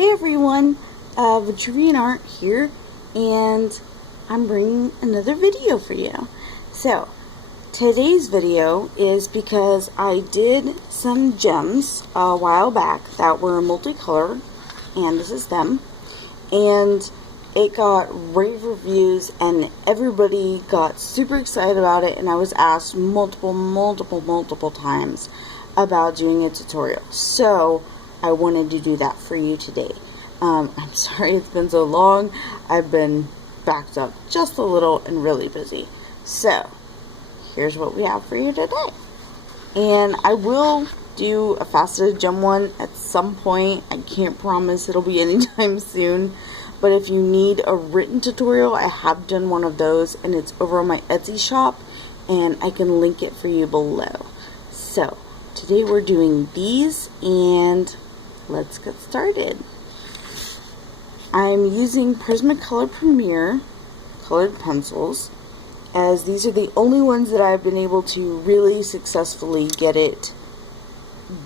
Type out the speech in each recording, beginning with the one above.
Hey everyone, Vitruvian Art here, and I'm bringing another video for you. So, today's video is because I did some gems a while back that were multicolored, and this is them, and it got rave reviews, and everybody got super excited about it, and I was asked multiple times about doing a tutorial. So, I wanted to do that for you today. I'm sorry it's been so long. I've been backed up just a little and really busy. So, here's what we have for you today. And I will do a Faceted Gem one at some point. I can't promise it'll be anytime soon. But if you need a written tutorial, I have done one of those, and it's over on my Etsy shop, and I can link it for you below. So, today we're doing these, and let's get started. I'm using Prismacolor Premier colored pencils, as these are the only ones that I've been able to really successfully get it,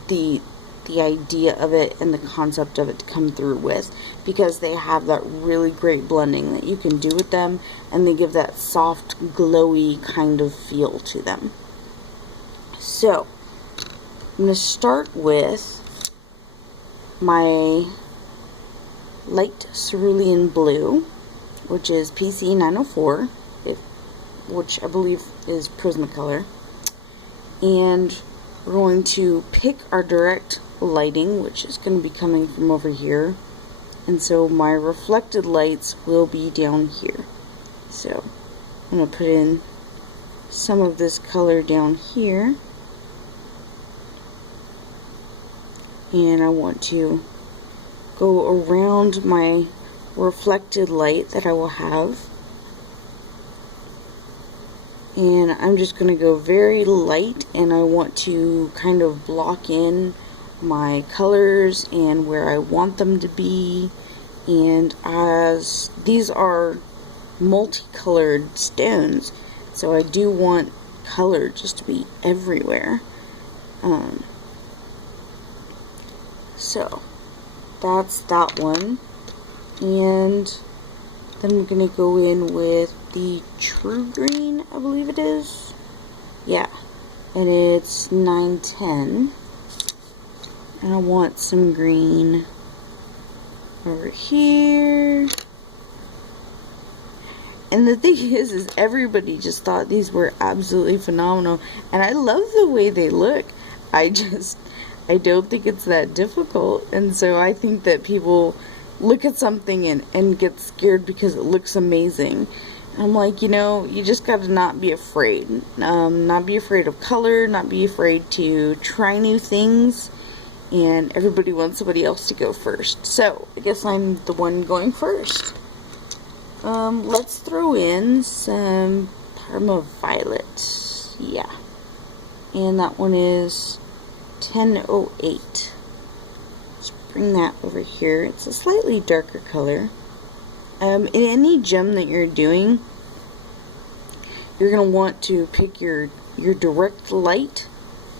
the idea of it and the concept of it to come through with, because they have that really great blending that you can do with them, and they give that soft, glowy kind of feel to them. So, I'm going to start with my light cerulean blue, which is PC 904, which I believe is Prismacolor, and we're going to pick our direct lighting, which is going to be coming from over here, and so my reflected lights will be down here. So I'm going to put in some of this color down here, and I want to go around my reflected light that I will have, and I'm just going to go very light, and I want to kind of block in my colors and where I want them to be. And as these are multicolored stones, so I do want color just to be everywhere. So that's that one, and then we're going to go in with the True Green, I believe it is. Yeah, and it's 910, and I want some green over here. And the thing is everybody just thought these were absolutely phenomenal, and I love the way they look. I don't think it's that difficult, and so I think that people look at something and get scared because it looks amazing. I'm like, you know, you just gotta not be afraid. Not be afraid of color, not be afraid to try new things, and everybody wants somebody else to go first. So, I guess I'm the one going first. Let's throw in some Parma Violet. Yeah. And that one is 1008. Let's bring that over here. It's a slightly darker color. In any gem that you're doing, you're going to want to pick your direct light,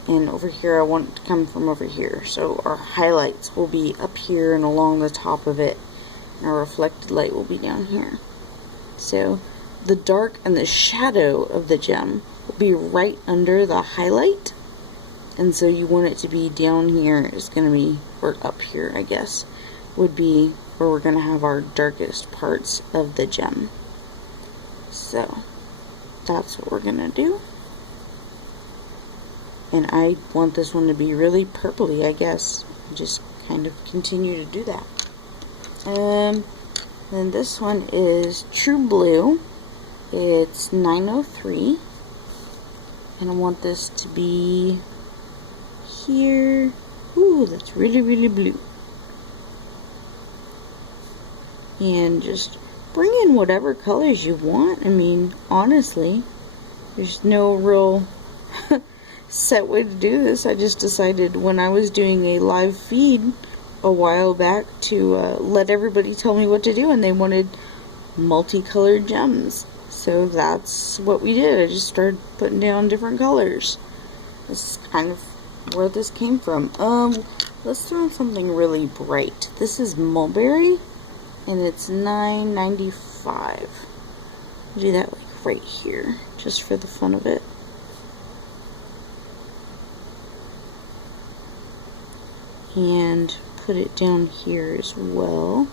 and over here I want it to come from over here. So our highlights will be up here and along the top of it, and our reflected light will be down here. So the dark and the shadow of the gem will be right under the highlight. And so you want it to be down here, is going to be, or up here I guess, would be where we're going to have our darkest parts of the gem. So that's what we're going to do. And I want this one to be really purpley, I guess. Just kind of continue to do that. Then this one is True Blue. It's 903. And I want this to be here. Ooh, that's really blue. And just bring in whatever colors you want. I mean, honestly, there's no real set way to do this. I just decided when I was doing a live feed a while back to let everybody tell me what to do, and they wanted multicolored gems. So that's what we did. I just started putting down different colors. This is kind of where this came from. let's throw in something really bright. This is Mulberry, and it's $9.95. Do that like right here, just for the fun of it. And put it down here as well.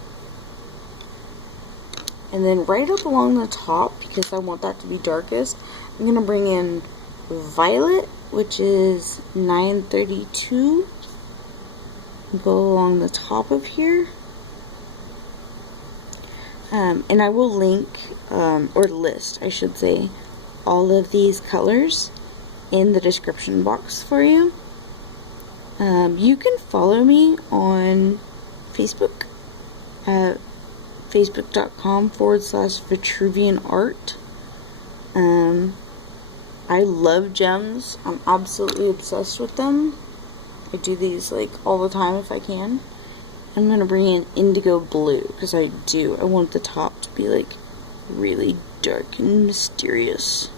And then right up along the top, because I want that to be darkest, I'm going to bring in Violet, which is $9.32. Go along the top of here. And I will link, or list, I should say, all of these colors in the description box for you. You can follow me on Facebook at facebook.com/Vitruvian Art. I love gems. I'm absolutely obsessed with them. I do these like all the time if I can. I'm going to bring in Indigo Blue because I want the top to be like really dark and mysterious.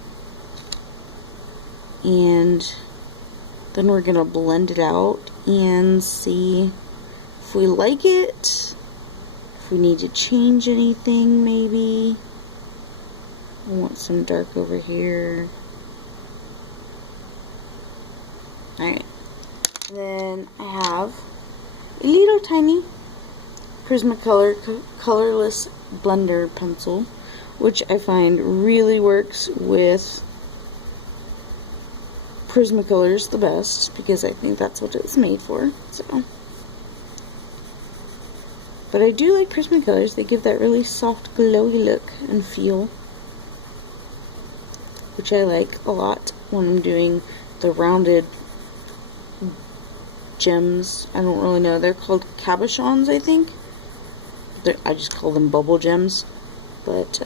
And then we're going to blend it out and see if we like it, if we need to change anything maybe. I want some dark over here. Alright, then I have a little tiny Prismacolor colorless blender pencil, which I find really works with Prismacolors the best, because I think that's what it's made for. So, but I do like Prismacolors. They give that really soft, glowy look and feel, which I like a lot when I'm doing the rounded gems. I don't really know. They're called cabochons, I think. I just call them bubble gems, but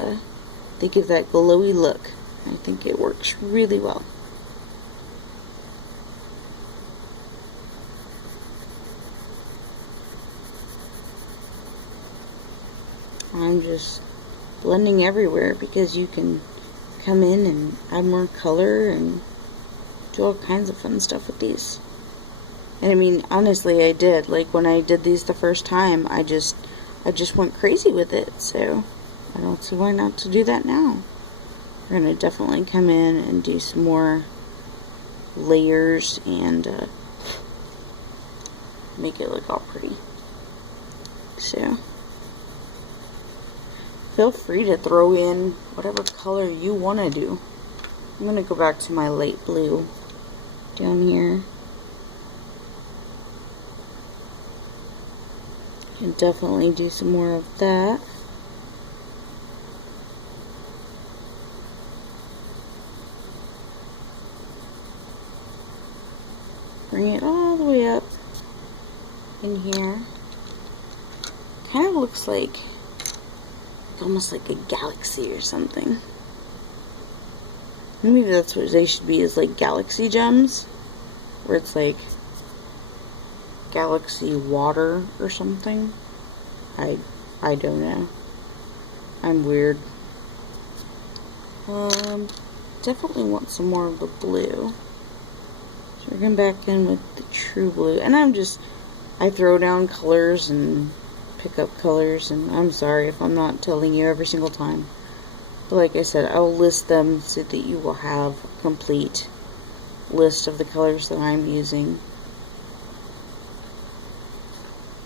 they give that glowy look. I think it works really well. I'm just blending everywhere because you can come in and add more color and do all kinds of fun stuff with these. And I mean, honestly, I did. Like, when I did these the first time, I just went crazy with it. So, I don't see why not to do that now. We're going to definitely come in and do some more layers and make it look all pretty. So, feel free to throw in whatever color you want to do. I'm going to go back to my light blue down here. And definitely do some more of that. Bring it all the way up in here. Kind of looks like almost like a galaxy or something. Maybe that's what they should be, is like galaxy gems, where it's like galaxy water or something. I don't know. I'm weird. Definitely want some more of the blue. So we're going back in with the true blue. And I throw down colors and pick up colors, and I'm sorry if I'm not telling you every single time. But like I said, I'll list them so that you will have a complete list of the colors that I'm using.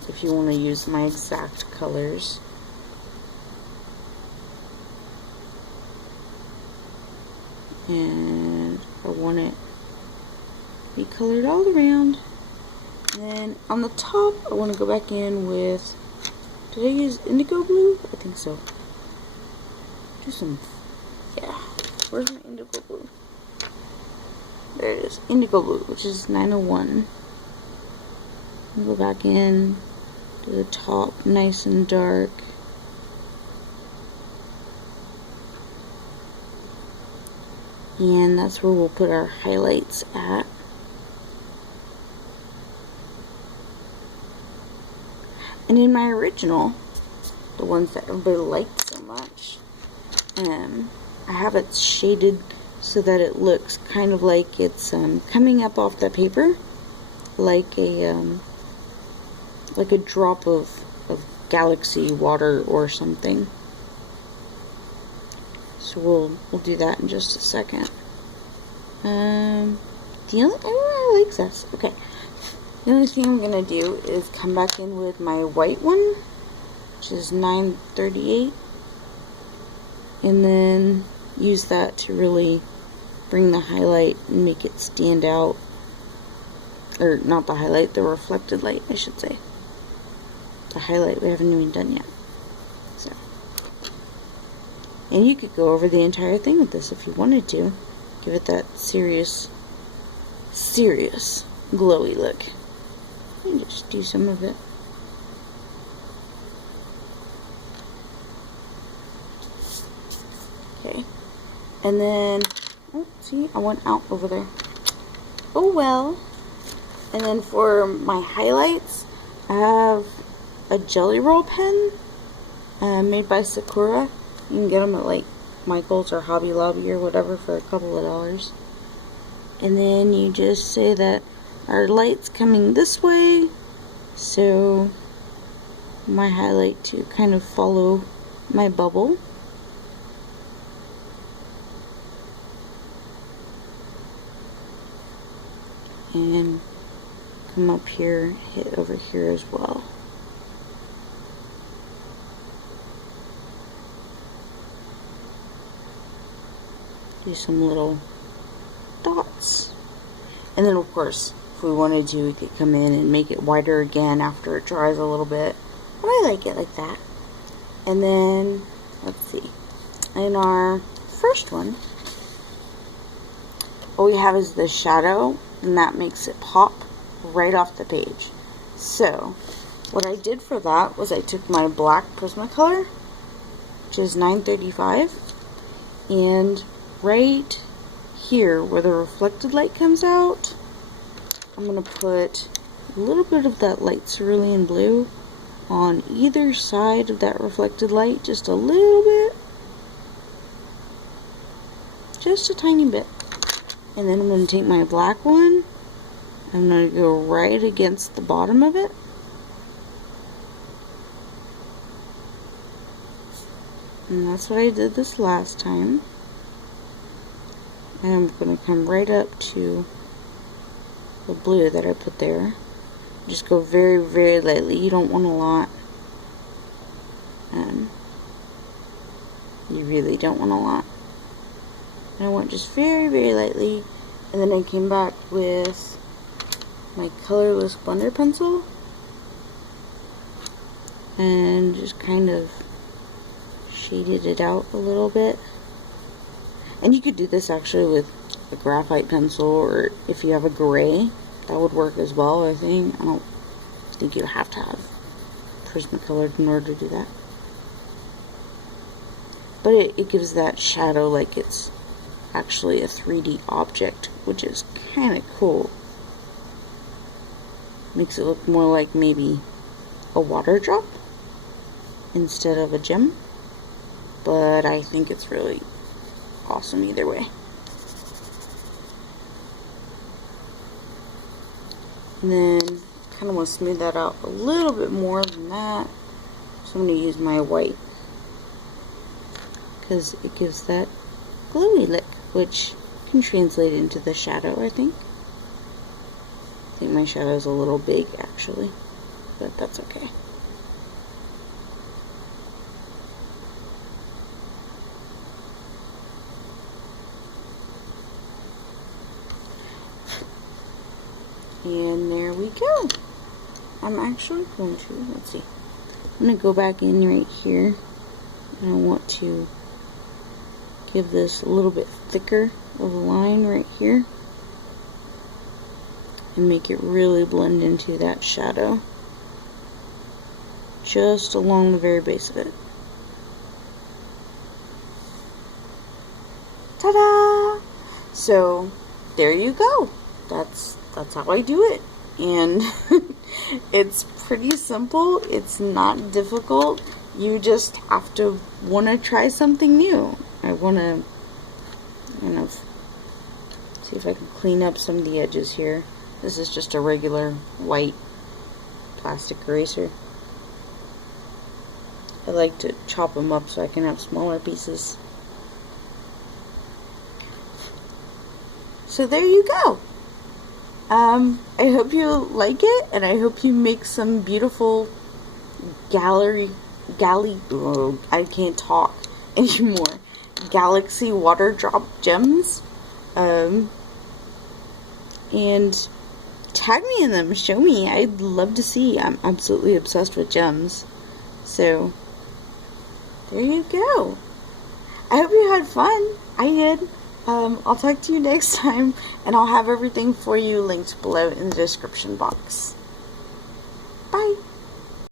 If you want to use my exact colors. And I want it to be colored all around. And then on the top, I want to go back in with, did I use indigo blue? I think so. Do some, yeah. Where's my indigo blue? There it is. Indigo blue, which is 901. Go back in to the top, nice and dark. And that's where we'll put our highlights at. And in my original, the ones that everybody liked so much, I have it shaded so that it looks kind of like it's coming up off the paper, like a like a drop of galaxy water or something. So we'll do that in just a second. I like this. Okay. The only thing I'm gonna do is come back in with my white one, which is 938, and then use that to really bring the highlight and make it stand out. Or not the highlight, the reflected light, I should say. The highlight we haven't even done yet. So, and you could go over the entire thing with this if you wanted to. Give it that serious glowy look. And just do some of it. Okay. And then, oh, see, I went out over there. Oh well. And then for my highlights, I have a Jelly Roll pen made by Sakura. You can get them at like Michael's or Hobby Lobby or whatever for a couple of dollars. And then you just say that our light's coming this way, so my highlight to kind of follow my bubble. And come up here, hit over here as well. Do some little dots. And then of course, if we wanted to, we could come in and make it wider again after it dries a little bit. But I like it like that. And then, let's see, in our first one, all we have is the shadow, and that makes it pop right off the page. So, what I did for that was I took my black Prismacolor, which is 935, and right here where the reflected light comes out, I'm going to put a little bit of that light cerulean blue on either side of that reflected light, just a little bit, just a tiny bit. And then I'm going to take my black one, I'm going to go right against the bottom of it. And that's what I did this last time. And I'm going to come right up to the blue that I put there. Just go very, very lightly. You don't want a lot. You really don't want a lot. And I went just very, very lightly. And then I came back with my colorless blender pencil. And just kind of shaded it out a little bit. And you could do this actually with a graphite pencil, or if you have a gray, that would work as well, I think. I don't think you have to have Prismacolor in order to do that. But it gives that shadow like it's actually a 3D object, which is kind of cool. Makes it look more like maybe a water drop instead of a gem. But I think it's really awesome either way. And then kind of want to smooth that out a little bit more than that. So I'm going to use my white because it gives that glowy look, which can translate into the shadow, I think. I think my shadow is a little big actually, but that's okay. And there we go. I'm actually going to, let's see, I'm going to go back in right here, and I want to give this a little bit thicker of a line right here, and make it really blend into that shadow, just along the very base of it. Ta-da! So, there you go. That's how I do it. And it's pretty simple. It's not difficult. You just have to want to try something new. I want to kind of see if I can clean up some of the edges here. This is just a regular white plastic eraser. I like to chop them up so I can have smaller pieces. So there you go. I hope you like it, and I hope you make some beautiful I can't talk anymore. Galaxy water drop gems. And tag me in them, show me. I'd love to see. I'm absolutely obsessed with gems. So, there you go. I hope you had fun. I did. I'll talk to you next time, and I'll have everything for you linked below in the description box.